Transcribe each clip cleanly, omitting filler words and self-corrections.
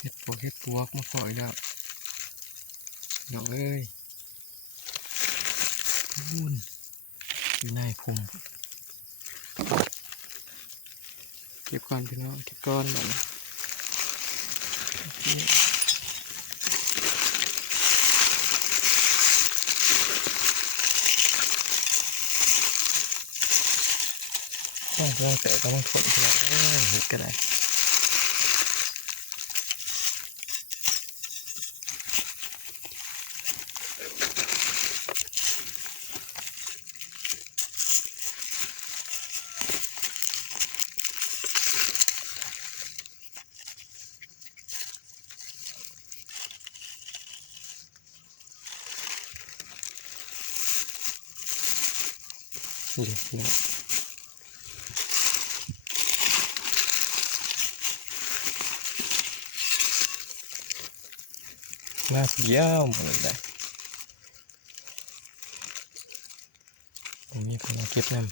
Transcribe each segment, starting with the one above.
เห็ดปวกเห็ดปวกมาปล่อยแล้วน้องเอ้ยวุ่นอยู่ในคุมเก็บก่อนพี่น้องเก็บก่อนแบบนี้ต้องแต่ก็ต้องทนพี่น้องเห็ดก็ได้นี่พี่น้องมาเสียวหมดเลยผมมีคนมาเก็บน้ำ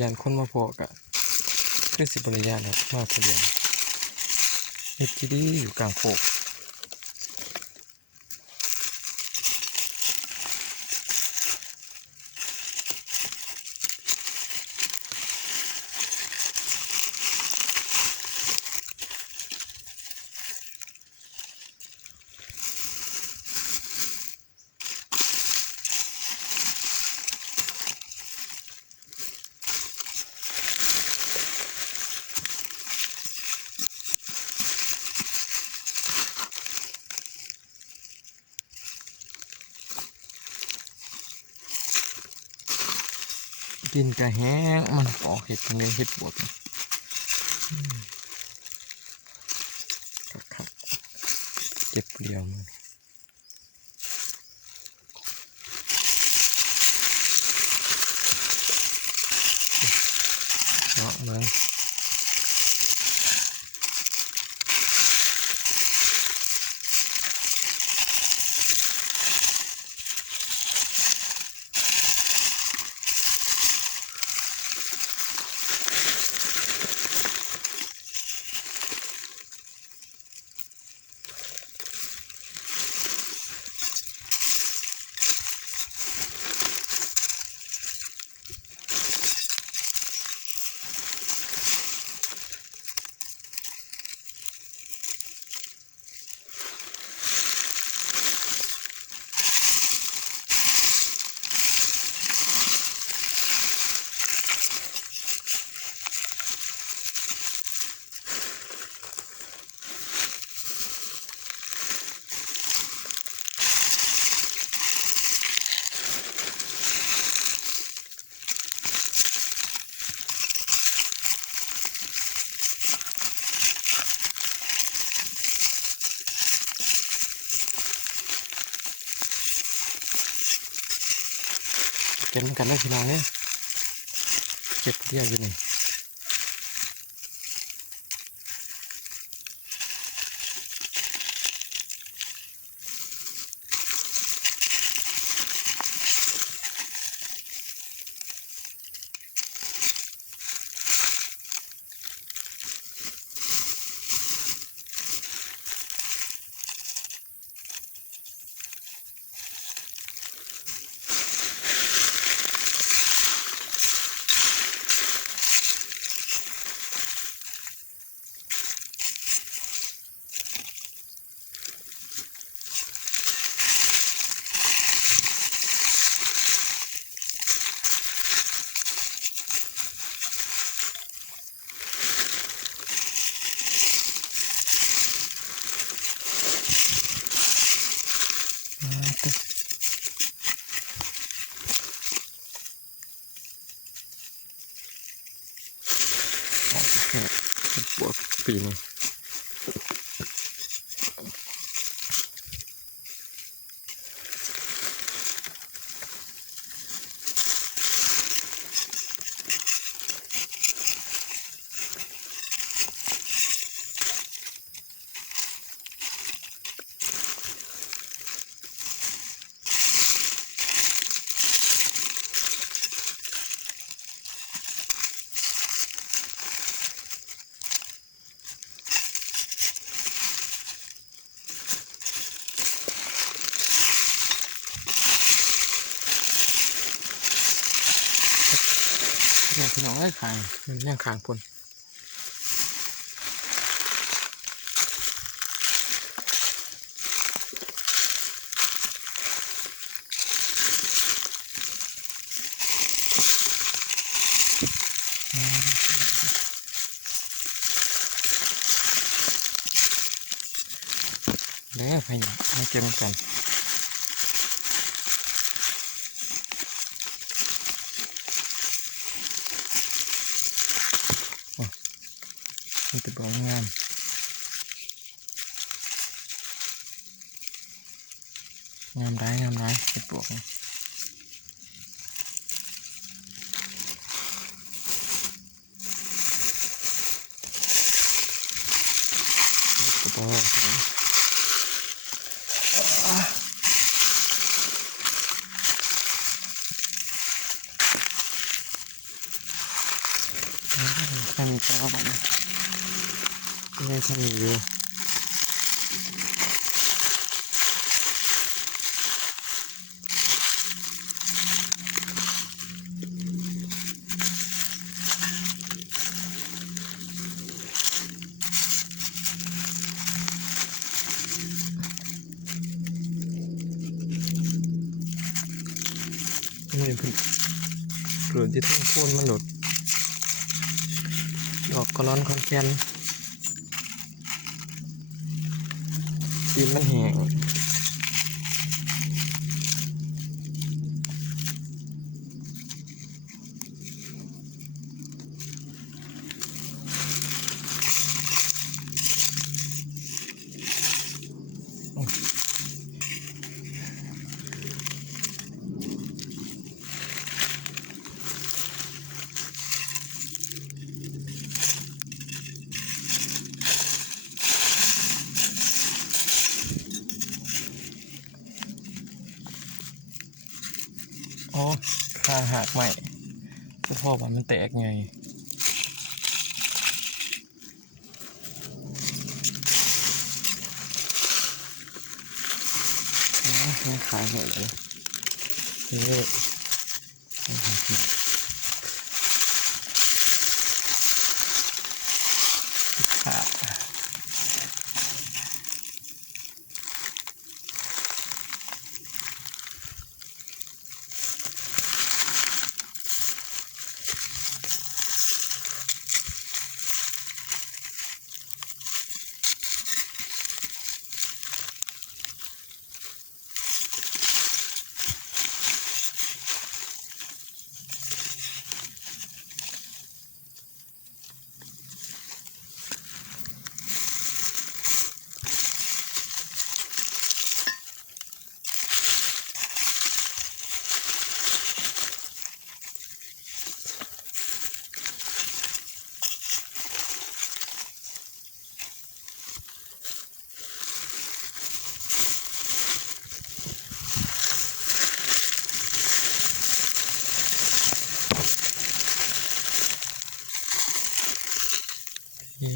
ยานคนมาพอกะคือสิบริยานครับมาเรียนเฮ็ดที่ดีอยู่กลางโคกดินกระแห้งมันออกเห็ดตรงนี้เห็ดบวกครับเก็บเดียวมันเนาะเลยเก็บกันได้พี่น้องเนี่ยเก็บเดียวอยู่นี่เห็ดบวกปีนี้ เนี่ยพี่น้องเอ้ยขางมันย่างขางปนแล้วไปมาเก็บกันมันติดบอกงามงามได้ติดบอกติดบอกทำจ้าบ้านไม่ทำอยู่นี่เป็นหลุดที่ทั้งโคนมันหลุดดอกกระร้อนคอนแกนดินมันแห้งอ๋อข้างหักใหม่พ่อมันแตกไงไม่ขายเลยเฮ้ยขาเย้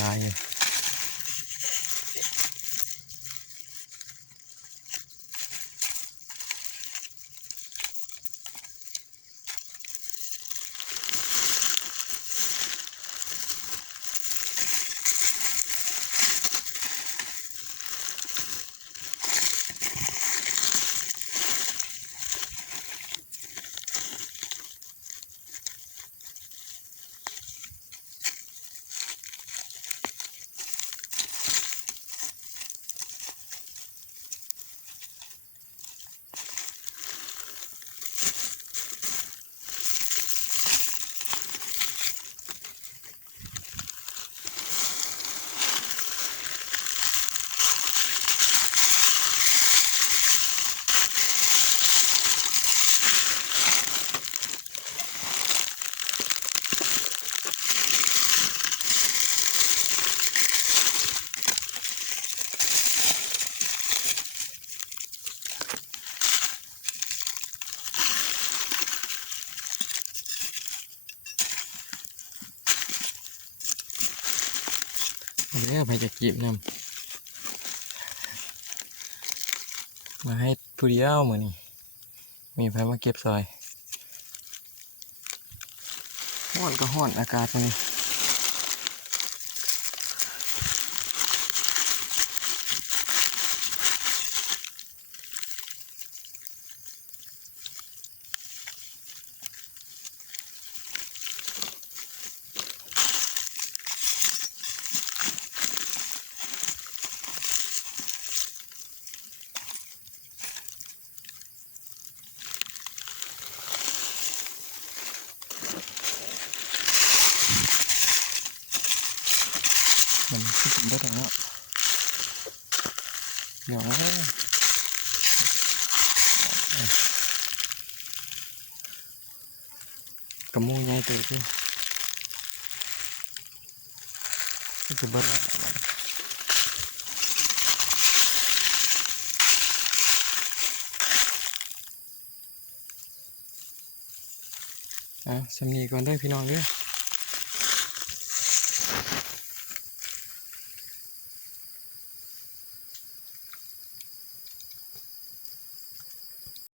ง่ายๆแล้วไปจะจีบนำมาให้ผู้เดียวเหมือนนี่มีไฟมาเก็บซอย ห้อนก็ห้อนอากาศมันขึ้นได้แล้วเดี๋ยวนะกระมูง่ายตัวที่จะเบิดอะไรสำนีก่อนเด้อพี่น้องเด้อ